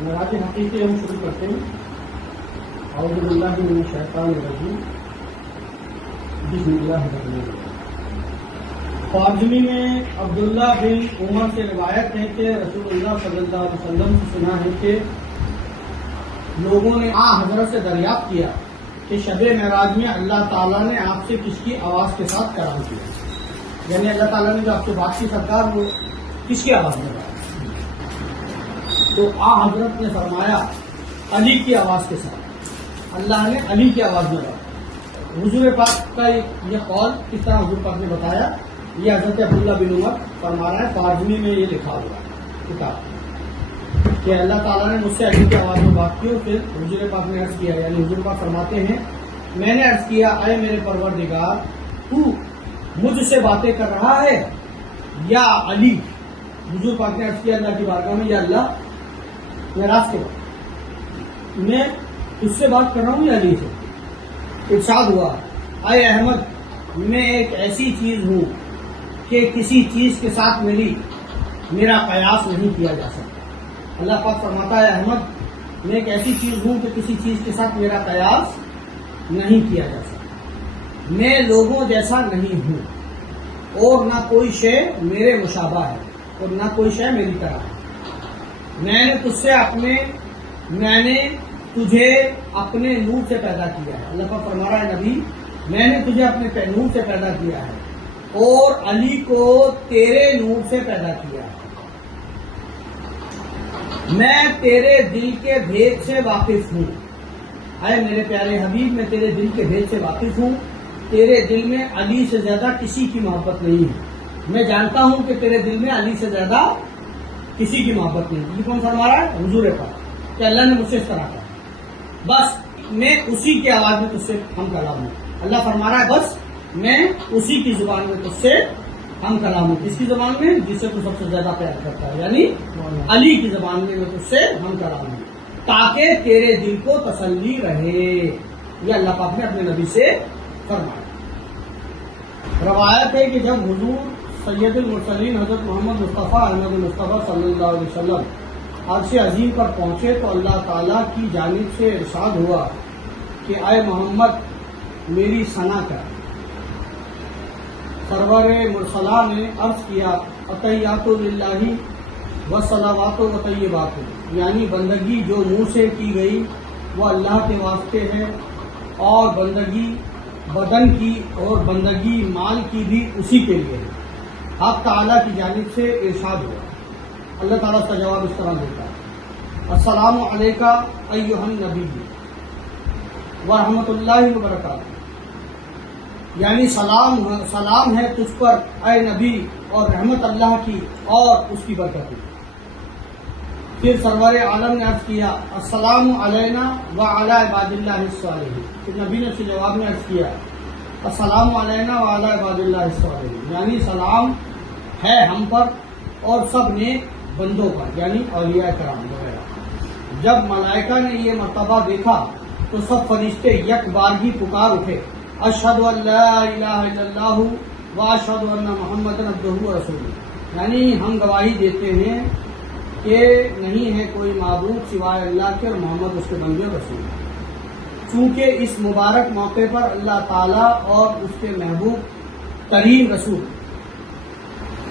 معراج حقیقی ہم شروع کرتے ہیں۔ اعوذ باللہ من الشیطان الرجیم، بسم اللہ الرحمن الرحیم۔ فارجمی میں عبداللہ بن عمر سے روایت ہے کہ رسول اللہ صلی اللہ علیہ وسلم سے سنا ہے کہ لوگوں نے حضرت سے دریافت کیا کہ شب معراج میں اللہ تعالیٰ نے آپ سے کس کی آواز کے ساتھ کلام کیا، یعنی اللہ تعالیٰ نے جو آپ سے بات کی سرکار وہ کس کی آواز میں بات؟ تو حضرت نے فرمایا علی کی آواز کے ساتھ، اللہ نے علی کی آواز میں بات۔ حضور پاک کا یہ قول کس طرح حضور پاک نے بتایا، یہ حضرت عبداللہ بن عمر فرما رہا ہے، فارجمی میں یہ لکھا ہوا ہے کتاب کہ اللہ تعالیٰ نے مجھ سے علی کی آواز میں بات کی، اور پھر حضور پاک نے عرض کیا، یعنی حضور پاک فرماتے ہیں میں نے عرض کیا اے میرے پروردگار تو مجھ سے باتیں کر رہا ہے یا علی؟ حضور پاک نے عرض کیا اللہ کی بارگاہ میں، یا اللہ معراج کے بعد میں اس سے بات کر رہا ہوں یا علی سے؟ ارشاد ہوا اے احمد میں ایک ایسی چیز ہوں کہ کسی چیز کے ساتھ میرا قیاس نہیں کیا جا سکتا۔ اللہ پاک فرماتا ہے احمد میں ایک ایسی چیز ہوں کہ کسی چیز کے ساتھ میرا قیاس نہیں کیا جا سکتا، میں لوگوں جیسا نہیں ہوں اور نہ کوئی شے میرے مشابہ ہے اور نہ کوئی شے میری طرح ہے۔ میں نے تجھے اپنے نور سے پیدا کیا ہے، اللہ پاک فرما رہا ہے نبی میں نے تجھے اپنے نور سے پیدا کیا ہے اور علی کو تیرے نور سے پیدا کیا ہے۔ میں تیرے دل کے بھید سے واقف ہوں، اے میرے پیارے حبیب میں تیرے دل کے بھید سے واقف ہوں، تیرے دل میں علی سے زیادہ کسی کی محبت نہیں ہے، میں جانتا ہوں کہ تیرے دل میں علی سے زیادہ کسی کی محبت نہیں ہے۔ یہ کون فرما رہا ہے؟ حضور پاک، کہ اللہ نے مجھ سے اس طرح کہا بس میں اسی کی آواز میں تجھ سے ہم کلام ہوں۔ اللہ فرما رہا ہے بس میں اسی کی زبان میں تجھ سے ہم کلام ہوں، کس کی زبان میں؟ جس سے تو سب سے زیادہ پیار کرتا ہے، یعنی علی کی زبان میں تجھ سے ہم کلام ہوں تاکہ تیرے دل کو تسلی رہے۔ یہ اللہ پاک نے اپنے نبی سے فرمایا۔ روایت ہے کہ جب حضور سید المرسلین حضرت محمد مصطفیٰ احمد مصطفیٰ صلی اللہ علیہ وسلم عرش عظیم پر پہنچے تو اللہ تعالیٰ کی جانب سے ارشاد ہوا کہ اے محمد میری ثنا کر۔ سرور مرسلہ نے عرض کیا اتحیات للہ والصلوات وطیبات، یعنی بندگی جو منہ سے کی گئی وہ اللہ کے واسطے ہے، اور بندگی بدن کی اور بندگی مال کی بھی اسی کے لیے ہے۔ حق تعالیٰ کی جانب سے ارشاد ہوا، اللہ تعالیٰ اس کا جواب اس طرح دیتا ہے السلام علیکہ ایھا النبی ورحمۃ اللہ وبرکاتہ، یعنی سلام ہے تجھ پر اے نبی اور رحمت اللہ کی اور اس کی برکت کی۔ پھر سرور عالم نے عرض کیا السلام علینا وعلی عباد اللہ الصالحین، پھر نبی نے اس کے جواب میں عرض کیا السلام علینا وعلی عباد اللہ الصالحین، یعنی سلام ہے ہم پر اور سب نیک بندوں پر، یعنی اولیاء کرام وغیرہ۔ جب ملائکہ نے یہ مرتبہ دیکھا تو سب فرشتے یک بار ہی پکار اٹھے اشہد ان لا الہ الا اللہ واشہد ان محمد عبدہ ورسولہ، یعنی ہم گواہی دیتے ہیں کہ نہیں ہے کوئی معبود سوائے اللہ کے اور محمد اس کے بندے اور رسول۔ چونکہ اس مبارک موقع پر اللہ تعالیٰ اور اس کے محبوب ترین رسول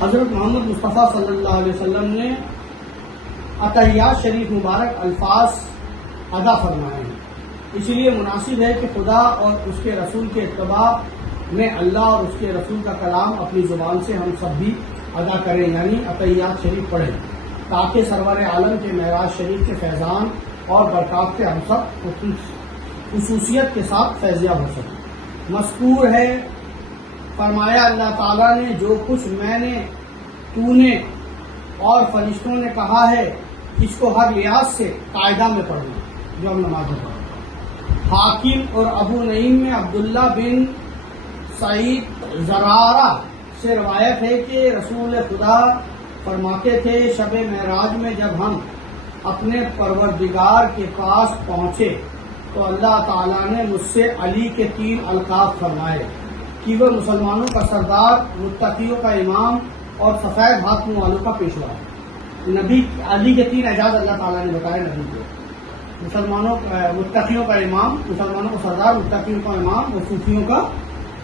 حضرت محمد مصطفیٰ صلی اللہ علیہ وسلم نے اتحیات شریف مبارک الفاظ ادا فرمائے ہیں، اس لیے مناسب ہے کہ خدا اور اس کے رسول کے اتباع میں اللہ اور اس کے رسول کا کلام اپنی زبان سے ہم سب بھی ادا کریں، یعنی اتحیات شریف پڑھیں، تاکہ سرور عالم کے معراج شریف کے فیضان اور برکات سے ہم سب خصوصیت کے ساتھ فیضیاب ہو سکیں۔ مذکور ہے فرمایا اللہ تعالیٰ نے جو کچھ میں نے تو نے اور فرشتوں نے کہا ہے اس کو ہر لحاظ سے قاعدہ میں پڑھنا، جو ہم نماز میں پڑھیں۔ حاکم اور ابو نعیم میں عبداللہ بن سعید زرارہ سے روایت ہے کہ رسول خدا فرماتے تھے شب معراج میں جب ہم اپنے پروردگار کے پاس پہنچے تو اللہ تعالیٰ نے مجھ سے علی کے 3 القاب فرمائے کہ وہ مسلمانوں کا سردار، متقیوں کا امام اور سفید ہاتھوں والوں کا پیشوا ہے۔ نبی علی کے 3 اعزاز اللہ تعالیٰ نے بتائے نبی کو. مسلمانوں متقیوں کا امام، مسلمانوں کو سردار، متقیوں کا امام اور صوفیوں کا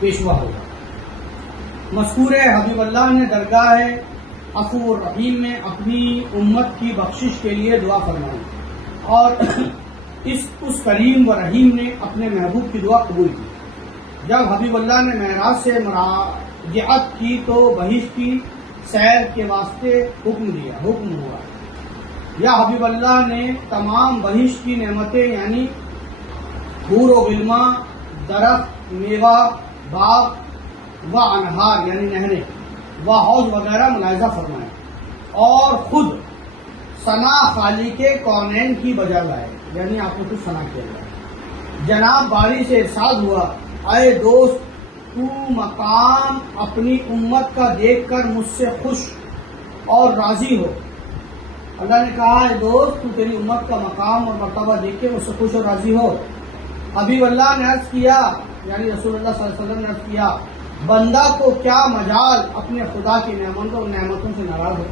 پیشوا ہوگا. مذکور ہے حبیب اللہ نے درگاہ عفو الرحیم میں اپنی امت کی بخشش کے لیے دعا فرمائی اور اس کریم و رحیم نے اپنے محبوب کی دعا قبول کی. جب حبیب اللہ نے معراج سے مراجعت کی تو بہشت کی سیر کے واسطے حکم ہوا. یا حبیب اللہ نے تمام بہشت کی نعمتیں یعنی حور و غلما، درخت، میوہ، باغ و انہار یعنی نہریں و حوض وغیرہ ملاحظہ فرمائے اور خود ثنا خالق کونین کی بجا لائے، یعنی آپ نے کچھ ثنا کیا جائے. جناب باری سے ارشاد ہوا، اے دوست تو مقام اپنی امت کا دیکھ کر مجھ سے خوش اور راضی ہو. اللہ نے کہا اے دوست تو تیری امت کا مقام اور مرتبہ دیکھ کے مجھ سے خوش اور راضی ہو. حبیب اللہ نے عرض کیا، یعنی رسول اللہ صلی اللہ علیہ وسلم نے عرض کیا، بندہ کو کیا مجال اپنے خدا کی نعمتوں سے ناراض ہو.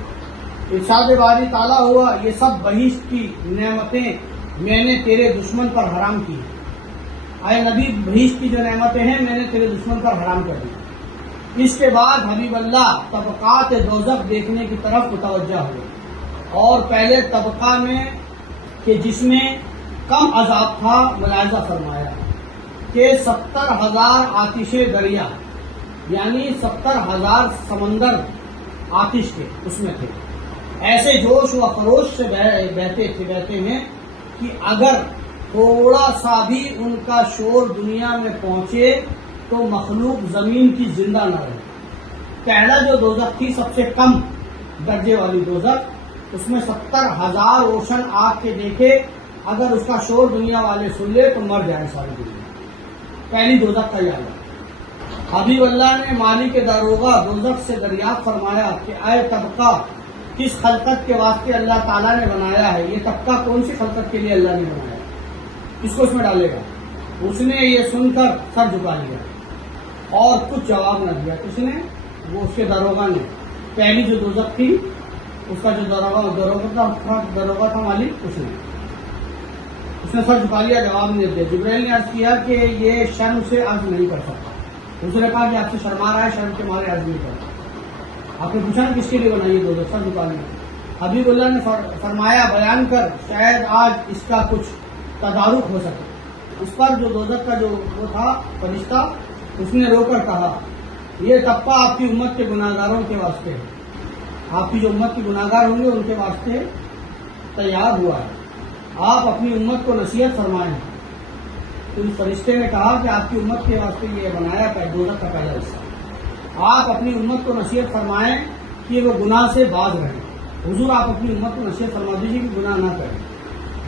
ارشاد باری تعالیٰ ہوا، یہ سب بہشت کی نعمتیں میں نے تیرے دشمن پر حرام کی ہیں. اے نبی بہشت کی جو نعمتیں ہیں میں نے تیرے دشمن پر حرام کر دی. اس کے بعد حبیب اللہ طبقات دوزخ دیکھنے کی طرف متوجہ ہوئے اور پہلے طبقہ میں کہ جس میں کم عذاب تھا ملاحظہ فرمایا کہ 70,000 آتش دریا یعنی 70,000 سمندر آتش کے اس میں تھے. ایسے جوش و خروش سے بہتے ہیں کہ اگر تھوڑا سا بھی ان کا شور دنیا میں پہنچے تو مخلوق زمین کی زندہ نہ رہے. پہلا جو دوزخ تھی سب سے کم درجے والی دوزخ، اس میں 70,000 روشن آگ کے دیکھے اگر اس کا شور دنیا والے سن لے تو مر جائے ساری دنیا. پہلی دوزخ کا یہ حال. حبیب اللہ نے مالک داروغہ دوزخ سے دریافت فرمایا کہ اے طبقہ کس خلقت کے واسطے اللہ تعالیٰ نے بنایا ہے؟ یہ طبقہ کون سی خلقت کے لیے اللہ نے بنایا؟ اس کو اس میں ڈالے گا. اس نے یہ سن کر سر جھکا لیا اور کچھ جواب نہ دیا. کس نے؟ وہ اس کے داروغہ نے. پہلی جو دوزخ تھی اس کا جو داروغہ تھا مالک، اس نے سر جھکا لیا، جواب نہیں دیا. جبرائیل نے عرض کیا کہ یہ شرم سے عرض نہیں کر سکتا. اس نے کہا کہ آپ سے شرما رہا ہے، شرم کے مارے عرض نہیں کرتا. آپ نے پوچھا نا کس کے لیے بنائی ہے دوزخ؟ سر جھکا لیا. حبیب اللہ نے فرمایا بیان کر شاید آج اس کا کچھ تدارک ہو سکے. اس پر جو دوزخ کا جو وہ تھا فرشتہ، اس نے رو کر کہا یہ طبقہ آپ کی امت کے گناہ گاروں کے واسطے ہے. آپ کی جو امت کے گناہ گار ہوں گے ان کے واسطے تیار ہوا ہے. آپ اپنی امت کو نصیحت فرمائیں. تو اس فرشتے نے کہا کہ آپ کی امت کے واسطے یہ بنایا دوزخ کا پہلا حصہ. آپ اپنی امت کو نصیحت فرمائیں کہ وہ گناہ سے باز رہیں. حضور آپ اپنی امت کو نصیحت فرما دیجیے کہ گناہ نہ کریں،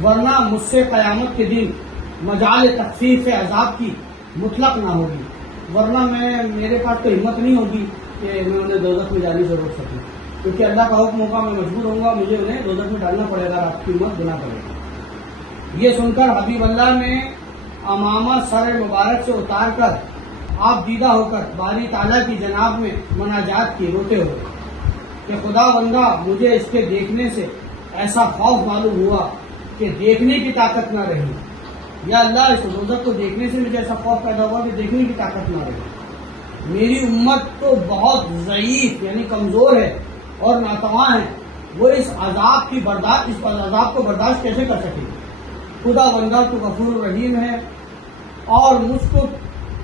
ورنہ مجھ سے قیامت کے دن مجال تخفیف عذاب کی مطلق نہ ہوگی. ورنہ میرے پاس تو ہمت نہیں ہوگی کہ میں انہیں دوزخ میں جانے سے روک سکوں، کیونکہ اللہ کا حکم ہوگا، میں مجبور ہوں گا، مجھے انہیں دوزخ میں ڈالنا پڑے گا. آپ کی امت گناہ کرے گا. یہ سن کر حبیب اللہ نے امامہ سر مبارک سے اتار کر آپ دیدہ ہو کر باری تعالیٰ کی جناب میں مناجات کی روتے ہوئے کہ خدا بندہ مجھے اس کے دیکھنے سے ایسا خوف معلوم ہوا کہ دیکھنے کی طاقت نہ رہی. یا اللہ اس دوزخ کو دیکھنے سے مجھے ایسا خوف پیدا ہوا کہ دیکھنے کی طاقت نہ رہی. میری امت تو بہت ضعیف یعنی کمزور ہے اور ناتواں ہے، وہ اس عذاب کو برداشت کیسے کر سکے؟ خدا بندہ تو غفور الرحیم ہے اور مجھ کو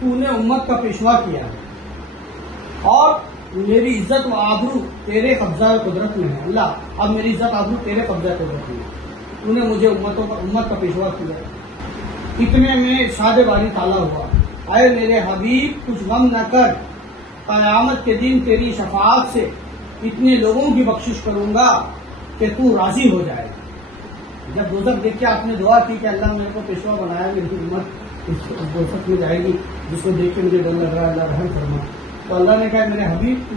تو نے امت کا پیشوا کیا ہے اور میری عزت و آبرو تیرے قبضہ قدرت میں ہے. اللہ اب میری عزت آبرو تیرے قبضہ قدرت میں ہے. تو نے مجھے امت کا پیشوا کیا. اتنے میں ارشاد باری تعالیٰ ہوا، اے میرے حبیب کچھ غم نہ کر، قیامت کے دن تیری شفاعت سے اتنے لوگوں کی بخشش کروں گا کہ تو راضی ہو جائے. جب دوزخ دیکھ کے آپ نے دعا کی کہ اللہ میرے کو پیشوا بنایا، میری امت اس دوزخ میں جائے گی جس کو دیکھ کے مجھے ڈر لگ رہا ہے، اللہ رحم فرما. تو اللہ نے کہا میرے حبیب تو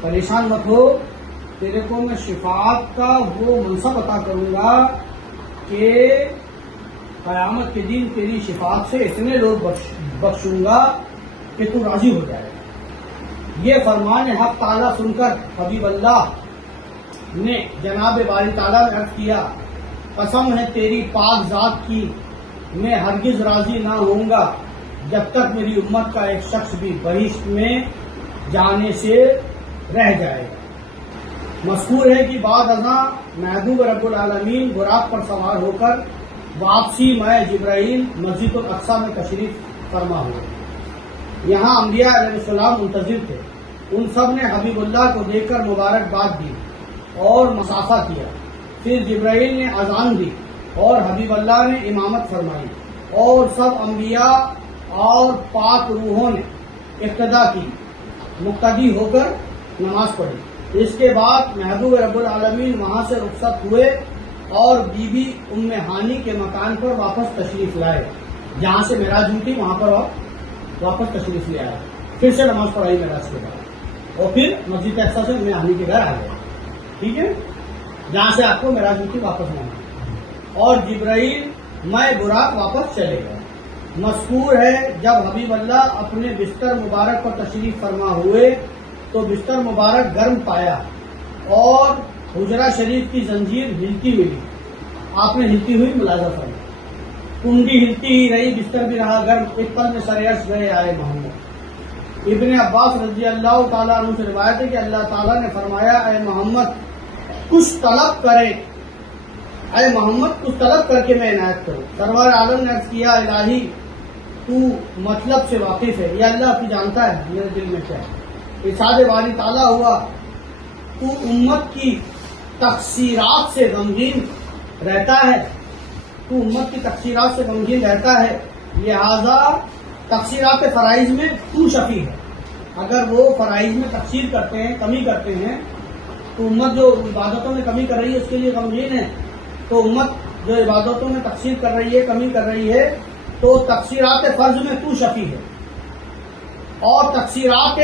پریشان مت ہو، تیرے کو میں شفاعت کا وہ منصب عطا کروں گا کہ قیامت کے دن تیری شفاعت سے اتنے لوگ بخشوں گا کہ تو راضی ہو جائے. یہ فرمان حق تعالیٰ سن کر حبیب اللہ نے جناب باری تعالیٰ نے عرض کیا قسم ہے تیری پاک ذات کی میں ہرگز راضی نہ ہوں گا جب تک میری امت کا ایک شخص بھی بہشت میں جانے سے رہ جائے گا۔ مذکور ہے کہ بعد ازاں محبوب رب العالمین براق پر سوار ہو کر واپسی میں جبرائیل مسجد الاقصی میں تشریف فرما ہوئے۔ یہاں انبیاء علیہ السلام منتظر تھے، ان سب نے حبیب اللہ کو دیکھ کر مبارکباد دی اور مصافحہ کیا۔ پھر جبرائیل نے اذان دی اور حبیب اللہ نے امامت فرمائی اور سب انبیاء اور پاک روحوں نے اقتدا کی، مقتدی ہو کر نماز پڑھی۔ اس کے بعد محبوب رب العالمین وہاں سے رخصت ہوئے اور بی بی ام ہانی کے مکان پر واپس تشریف لائے، جہاں سے معراج ہوئی تھی وہاں پر واپس تشریف لے آئے۔ پھر سے نماز پڑھائی معراج کے بعد اور پھر مسجد اقصی سے ام ہانی کے گھر آ گئے، ٹھیک ہے، جہاں سے آپ کو معراج ہوئی تھی واپس لانا، اور جبرائیل میں براق واپس چلے گئے۔ مذکور ہے جب حبیب اللہ اپنے بستر مبارک پر تشریف فرما ہوئے تو بستر مبارک گرم پایا اور حجرہ شریف کی زنجیر ہلتی ملی، آپ نے ہلتی ہوئی ملاحظہ فرمایا، کنڈی ہلتی ہی رہی، بستر بھی رہا گرم، ایک پل میں سر عرش گئے آئے محمد۔ ابن عباس رضی اللہ تعالیٰ عنہ سے روایت ہے کہ اللہ تعالیٰ نے فرمایا اے محمد کچھ طلب کرے، اے محمد کچھ طلب کر کے میں عنایت کروں۔ سرور عالم نے عرض کیا الہی تو مطلب سے واقف ہے، یا اللہ تو جانتا ہے میرے دل میں کیا ہے۔ ارشاد باری تعالیٰ ہوا تو امت کی تقصیرات سے غمگین رہتا ہے، تو امت کی تقصیرات سے غمگین رہتا ہے، لہذا تقصیرات فرائض میں تو شفیع ہے۔ اگر وہ فرائض میں تقصیر کرتے ہیں، کمی کرتے ہیں، تو امت جو عبادتوں میں کمی کر رہی ہے اس کے لیے غمگین ہے، تو امت جو عبادتوں میں تقصیر کر رہی ہے، کمی کر رہی ہے، تو تقصیرات فرض میں تو شفیع ہے اور تقصیرات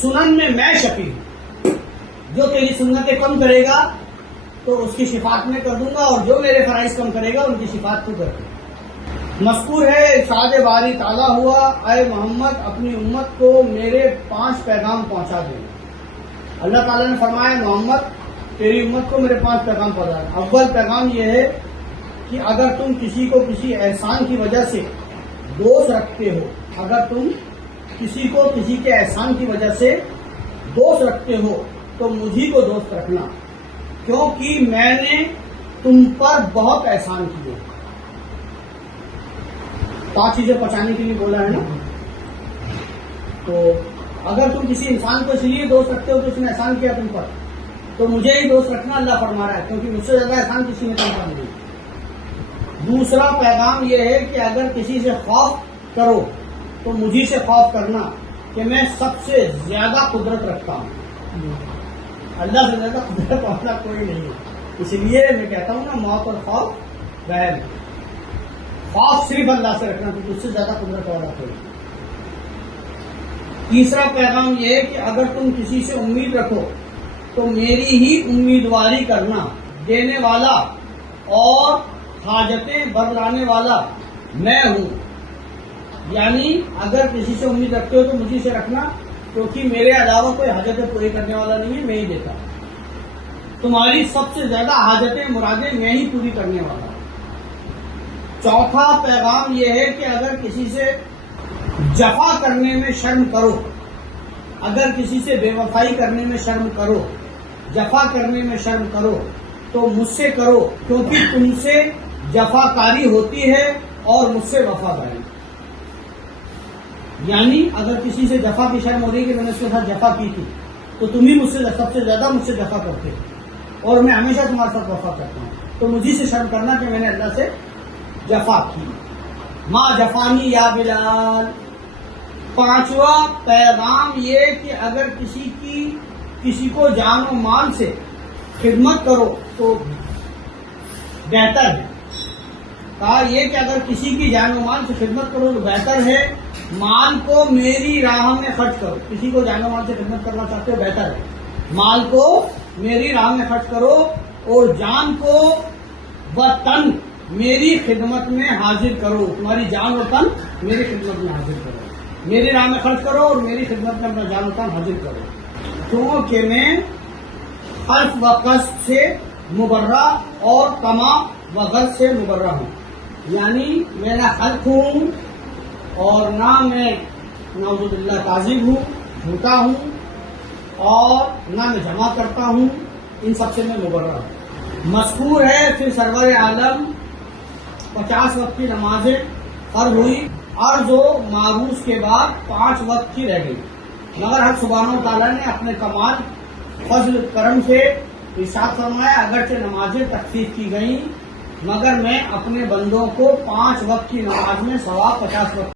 سنن میں میں شفیع ہوں۔ جو تیری سنتیں کم کرے گا تو اس کی شفاعت میں کر دوں گا، اور جو میرے فرائض کم کرے گا ان کی شفاعت تو کر دوں گا۔ مذکور ہے ارشاد باری تعالیٰ ہوا اے محمد اپنی امت کو میرے 5 پیغام پہنچا دیں۔ اللہ تعالیٰ نے فرمایا محمد تیری امت کو میرے 5 پیغام پہنچا دیں۔ اول پیغام یہ ہے کہ اگر تم کسی کو کسی احسان کی وجہ سے دوست رکھتے ہو، اگر تم کسی کو کسی کے احسان کی وجہ سے دوست رکھتے ہو تو مجھی کو دوست رکھنا، کیونکہ میں نے تم پر بہت احسان کیے۔ 5 چیزیں پہنچانے کے لیے بولا ہے نا، تو اگر تم کسی انسان کو اس لیے دوست رکھتے ہو تو اس نے احسان کیا تم پر، تو مجھے ہی دوست رکھنا اللہ فرما رہا ہے، کیونکہ مجھ سے زیادہ احسان کسی نے تم پر نہیں۔ دوسرا پیغام یہ ہے کہ اگر کسی سے خوف کرو تو مجھی سے خوف کرنا کہ میں سب سے زیادہ قدرت رکھتا ہوں، اللہ سے زیادہ قدرت والا کوئی نہیں ہے، اس لیے میں کہتا ہوں نا موت اور خوف وہم، خوف صرف اللہ سے رکھنا کیونکہ اس سے زیادہ قدرت والا کوئی نہیں۔ تیسرا پیغام یہ ہے کہ اگر تم کسی سے امید رکھو تو میری ہی امیدواری کرنا، دینے والا اور حاجتیں بدلانے والا میں ہوں، یعنی اگر کسی سے امید رکھتے ہو تو مجھے سے رکھنا، کیونکہ میرے علاوہ کوئی حاجتیں پوری کرنے والا نہیں ہے، میں ہی دیتا ہوں، تمہاری سب سے زیادہ حاجتیں مرادیں میں ہی پوری کرنے والا ہوں۔ چوتھا پیغام یہ ہے کہ اگر کسی سے جفا کرنے میں شرم کرو، اگر کسی سے بے وفائی کرنے میں شرم کرو، جفا کرنے میں شرم کرو تو مجھ سے کرو، کیونکہ تم سے جفا کاری ہوتی ہے اور مجھ سے وفاداری۔ یعنی اگر کسی سے جفا کی شرم ہو رہی ہے کہ میں نے اس کے ساتھ جفا کی تھی تو تم ہی مجھ سے سب سے زیادہ مجھ سے جفا کرتے ہو اور میں ہمیشہ تمہارے ساتھ وفا کرتا ہوں، تو مجھے سے شرم کرنا کہ میں نے اللہ سے جفا کی۔ ما جفانی یا بلال۔ پانچواں پیغام یہ کہ اگر کسی کو جان و مال سے خدمت کرو تو بہتر ہے۔ کہا یہ کہ اگر کسی کی جان و مال سے خدمت کرو تو بہتر ہے، مال کو میری راہ میں خرچ کرو۔ کسی کو جان و مال سے خدمت کرنا چاہتے ہو بہتر ہے، مال کو میری راہ میں خرچ کرو اور جان کو و تن میری خدمت میں حاضر کرو، تمہاری جان و تن میری خدمت میں حاضر کرو، میری راہ میں خرچ کرو اور میری خدمت میں اپنا جان و تن حاضر کرو، کیونکہ میں خلف و قصد سے مبرہ اور طمع و غرض سے مبرہ ہوں. یعنی میں نہ خلق ہوں اور نہ میں نعوذ باللہ کاذب ہوں، جھوٹا ہوں، اور نہ میں جمع کرتا ہوں، ان سب سے میں مبرہ ہوں. مذکور ہے پھر سرور عالم 50 وقت کی نمازیں فرض ہوئی، عرض و معروض کے بعد 5 وقت کی رہ گئی، مگر حق سبحانہ و تعالیٰ نے اپنے کمال فضل کرم سے ارشاد فرمایا اگرچہ نمازیں تخفیف کی گئیں مگر میں اپنے بندوں کو 5 وقت کی نماز میں ثواب 50 وقت